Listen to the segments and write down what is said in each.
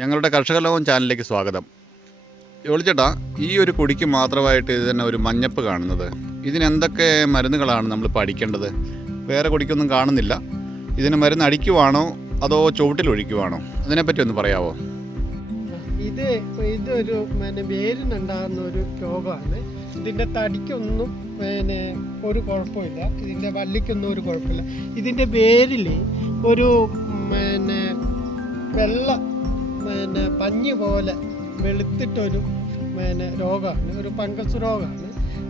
ഞങ്ങളുടെ കർഷക ലോകം ചാനലിലേക്ക് സ്വാഗതം. ജോളിച്ചേട്ടാ ഈ ഒരു കൊടിക്ക് മാത്രമായിട്ട് ഇത് തന്നെ ഒരു മഞ്ഞപ്പ് കാണുന്നത്. ഇതിനെന്തൊക്കെ മരുന്നുകളാണ് നമ്മൾ പഠിക്കേണ്ടത്? വേറെ കൊടിക്കൊന്നും കാണുന്നില്ല. ഇതിന് മരുന്ന് അടിക്കുവാണോ അതോ ചുവട്ടിൽ ഒഴിക്കുവാണോ? അതിനെപ്പറ്റി ഒന്ന് പറയാമോ ഇത് ഇതൊരു പിന്നെ വേരിനുണ്ടാകുന്ന ഒരു രോഗമാണ്. ഇതിന്റെ തടിക്കൊന്നും പിന്നെ ഒരു കുഴപ്പമില്ല. ഇതിന്റെ വള്ളിക്കൊന്നും ഒരു കുഴപ്പമില്ല. ഇതിന്റെ വേരിൽ ഒരു പിന്നെ വെള്ള പിന്നെ പഞ്ഞി പോലെ വെളുത്തിട്ടൊരു പിന്നെ രോഗമാണ് ഒരു ഫംഗസ് രോഗമാണ്.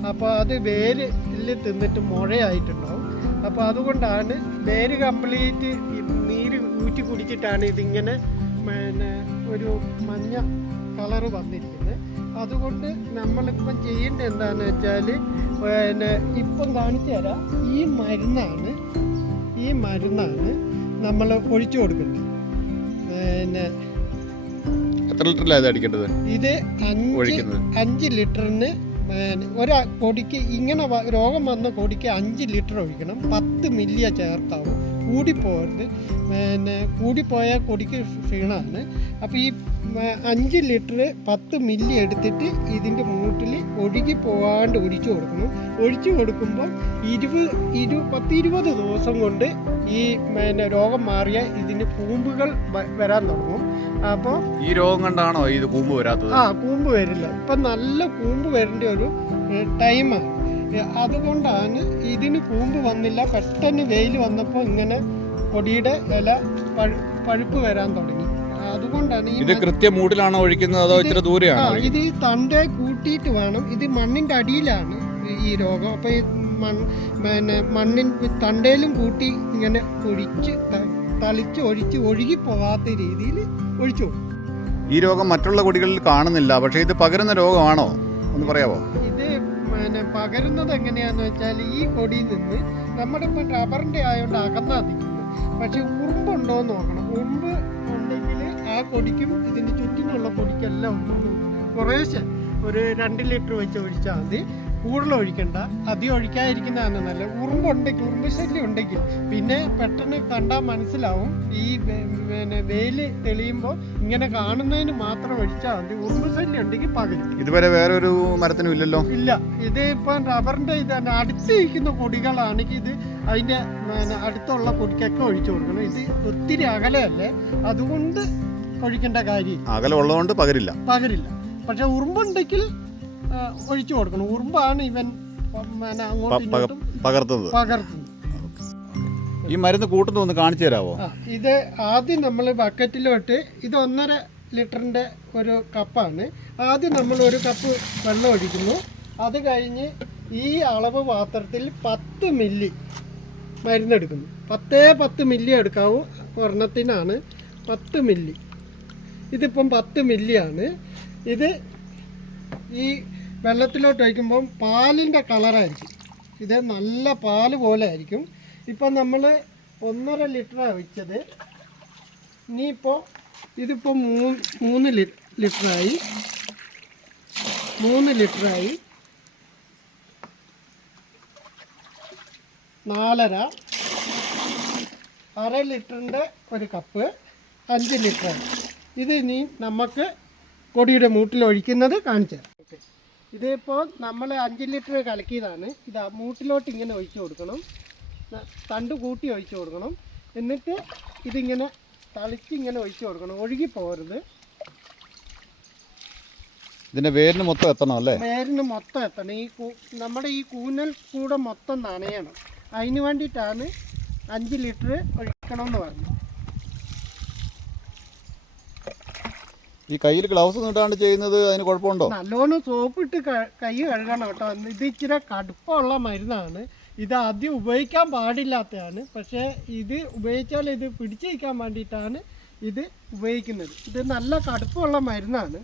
അപ്പോൾ അത് വേരിൽ തിന്നിട്ട് മുഴയായിട്ടുണ്ടാവും. അപ്പോൾ അതുകൊണ്ടാണ് വേര് കംപ്ലീറ്റ് നീര് ഊറ്റി കുടിച്ചിട്ടാണ് ഇതിങ്ങനെ പിന്നെ ഒരു മഞ്ഞ കളറ് വന്നിരിക്കുന്നത്. അതുകൊണ്ട് നമ്മളിപ്പം ചെയ്യേണ്ടത് എന്താണെന്ന് വെച്ചാൽ പിന്നെ ഇപ്പം കാണിച്ചു തരാം. ഈ മരുന്നാണ് ഈ മരുന്നാണ് നമ്മൾ ഒഴിച്ചു കൊടുക്കുന്നത്. പിന്നെ എത്ര ലിറ്ററിലാണ് ഇത് അടിക്കേണ്ടത്? ഇത് അഞ്ച് ഒഴിക്കുന്നത്. അഞ്ച് ലിറ്ററിന് ഒരാ കൊടിക്ക് ഇങ്ങനെ വ- രോഗം വന്ന കൊടിക്ക് അഞ്ച് ലിറ്റർ ഒഴിക്കണം. പത്ത് മില്ലിയ ചേർത്താവും. കൂടിപ്പോകരുത് പിന്നെ കൂടിപ്പോയാൽ കൊടിക്ക് ക്ഷീണമാണ്. അപ്പോൾ ഈ മ- അഞ്ച് ലിറ്റർ പത്ത് മില്ലി എടുത്തിട്ട് ഇതിന്റെ മൂട്ടിൽ ഒഴുകി പോകാണ്ട് ഒഴിച്ചു കൊടുക്കണം. ഒഴിച്ചു കൊടുക്കുമ്പോൾ ഇരുപത് ഇരു പത്ത് ഇരുപത് ദിവസം കൊണ്ട് ഈ പിന്നെ രോഗം മാറിയ ഇതിന് കൂമ്പുകൾ വ- വരാൻ തുടങ്ങും. അപ്പോൾ ഈ രോഗം കണ്ടാണോ ഇത് കൂമ്പ് വരാത്തത്? ആ കൂമ്പ് വരില്ല. ഇപ്പം നല്ല കൂമ്പ് വരേണ്ട ഒരു ടൈമാണ് അതുകൊണ്ടാണ് ഇതിന് കൂമ്പ് വന്നില്ല. പെട്ടെന്ന് വെയിൽ വന്നപ്പോൾ ഇങ്ങനെ കൊടിയുടെ ഇല പഴുപ്പ് വരാൻ തുടങ്ങി. അതുകൊണ്ടാണ് ഈ ഇത് മ- കൃത്യം മൂട്ടിലാണോ ഒഴിക്കുന്നത് അതോ ഇത്ര ദൂരെയാണോ ഇത് ഈ തണ്ടേ കൂട്ടിയിട്ട് വേണം. ഇത് മണ്ണിന്റെ അടിയിലാണ് ഈ രോഗം. അപ്പോൾ ഈ മണ്ണ് പിന്നെ മണ്ണിൻ തണ്ടയിലും കൂട്ടി ഇങ്ങനെ ഒഴിച്ച് തളിച്ച് ഒഴിച്ച് ഒഴുകി പോകാത്ത രീതിയിൽ ഒഴിച്ചു ഈ രോഗം മറ്റുള്ള കൊടികളിൽ കാണുന്നില്ല പക്ഷേ ഇത് പകരുന്ന രോഗമാണോ ഒന്ന് പറയാമോ ഇത് പിന്നെ പകരുന്നത് എങ്ങനെയാന്ന് വെച്ചാൽ ഈ കൊടിയിൽ നിന്ന് നമ്മുടെ ഇപ്പം റബ്ബറിന്റെ ആയതുകൊണ്ട് അകന്നാ നിൽക്കുന്നത്. പക്ഷെ ഉറുമ്പുണ്ടോ എന്ന് നോക്കണം. ഉറുമ്പ് ഉണ്ടെങ്കിൽ ആ കൊടിക്കും ഇതിന്റെ ചുറ്റിനുള്ള കൊടിക്കെല്ലാം ഉണ്ടോ കുറേശ്ശെ ഒരു രണ്ട് ലിറ്റർ വെച്ച് ഒഴിച്ചാൽ മതി. കൂടുതൽ ഒഴിക്കണ്ട അധികം ഒഴിക്കാതിരിക്കുന്നതാണ് നല്ലത് ഉറുമ്പുണ്ടെങ്കിൽ ഉറുമ്പ് ശല്യം ഉണ്ടെങ്കിൽ പിന്നെ പെട്ടെന്ന് കണ്ടാൽ മനസ്സിലാവും. ഈ പിന്നെ വെയിൽ തെളിയുമ്പോൾ ഇങ്ങനെ കാണുന്നതിന് മാത്രം ഒഴിച്ചാൽ മതി. ഉറുമ്പ് ശല്യം ഉണ്ടെങ്കിൽ പകരും ഇതുവരെ വേറെ ഒരു മരത്തിനും ഇല്ലല്ലോ? ഇല്ല. ഇത് ഇപ്പം റബ്ബറിന്റെ ഇത് അടുത്തിരിക്കുന്ന കൊടികളാണെങ്കിൽ ഇത് അതിന്റെ അടുത്തുള്ള പൊടിക്കൊക്കെ ഒഴിച്ചു കൊടുക്കണം. ഇത് ഒത്തിരി അകലെയല്ലേ അതുകൊണ്ട് ഒഴിക്കേണ്ട കാര്യം അകലുള്ളതുകൊണ്ട് പകരില്ല. പകരില്ല. പക്ഷെ ഉറുമ്പുണ്ടെങ്കിൽ ഒഴിച്ചു കൊടുക്കണം. ഉറുമ്പാണ് ഇവൻ പകർത്തുന്നത്. പകർത്തുന്നത്. ഈ മരുന്ന് കൂട്ടുന്ന ഒന്ന് കാണിച്ചു തരാമോ ഇത് ആദ്യം നമ്മൾ ബക്കറ്റിലോട്ട് ഇത് ഒന്നര ലിറ്ററിന്റെ ഒരു കപ്പാണ്. ആദ്യം നമ്മൾ ഒരു കപ്പ് വെള്ളം ഒഴിക്കുന്നു. അത് കഴിഞ്ഞ് ഈ അളവ് പാത്രത്തിൽ പത്ത് മില്ലി മരുന്നെടുക്കുന്നു. പത്തേ പത്ത് മില്ലി എടുക്കാവൂ ഒരെണ്ണത്തിനാണ്. പത്ത് മില്ലി. ഇതിപ്പം പത്ത് മില്ലിയാണ്. ഇത് ഈ വെള്ളത്തിലോട്ട് ഒഴിക്കുമ്പം പാലിന്റെ കളറായിരിക്കും. ഇത് നല്ല പാൽ പോലെ ആയിരിക്കും. ഇപ്പം നമ്മൾ ഒന്നര ലിറ്ററാണ് ഒഴിച്ചത്. ഇനിയിപ്പോൾ ഇതിപ്പോൾ മൂന്ന് മൂന്ന് ലി ലിറ്ററായി. മൂന്ന് ലിറ്ററായി. നാലര. അര ലിറ്ററിന്റെ ഒരു കപ്പ്. അഞ്ച് ലിറ്റർ ഇത് ഇനി നമുക്ക് കൊടിയുടെ മൂട്ടിൽ ഒഴിക്കുന്നത് കാണിച്ചു തരാം. ഇതിപ്പോൾ നമ്മൾ അഞ്ച് ലിറ്റർ കലക്കിയതാണ്. ഇത് മൂട്ടിലോട്ട് ഇങ്ങനെ ഒഴിച്ചു കൊടുക്കണം. തണ്ട് കൂട്ടി ഒഴിച്ചു കൊടുക്കണം. എന്നിട്ട് ഇതിങ്ങനെ തളിച്ച് ഇങ്ങനെ ഒഴിച്ചു കൊടുക്കണം. ഒഴുകി പോകരുത്. ഇതിന്റെ വേരിന് മൊത്തം എത്തണം അല്ലേ? വേരിന് മൊത്തം എത്തണം. ഈ നമ്മുടെ ഈ കൂനൽ കൂടെ മൊത്തം നനയണം. അതിന് വേണ്ടിയിട്ടാണ് അഞ്ച് ലിറ്റർ ഒഴിക്കണമെന്ന് പറഞ്ഞത്. ഈ കയ്യിൽ ഗ്ലൗസ് ഇട്ടാണ് ചെയ്യുന്നത് അതിന് കുഴപ്പമുണ്ടോ? നല്ലോണം സോപ്പിട്ട് കൈ കഴുകണം കേട്ടോ. ഇത് ഇച്ചിരി കടുപ്പമുള്ള മരുന്നാണ്. ഇത് ആദ്യം ഉപയോഗിക്കാൻ പാടില്ലാത്തതാണ്. പക്ഷേ ഇത് ഉപയോഗിച്ചാൽ ഇത് പിടിച്ചു വയ്ക്കാൻ വേണ്ടിയിട്ടാണ് ഇത് ഉപയോഗിക്കുന്നത്. ഇത് നല്ല കടുപ്പമുള്ള മരുന്നാണ്.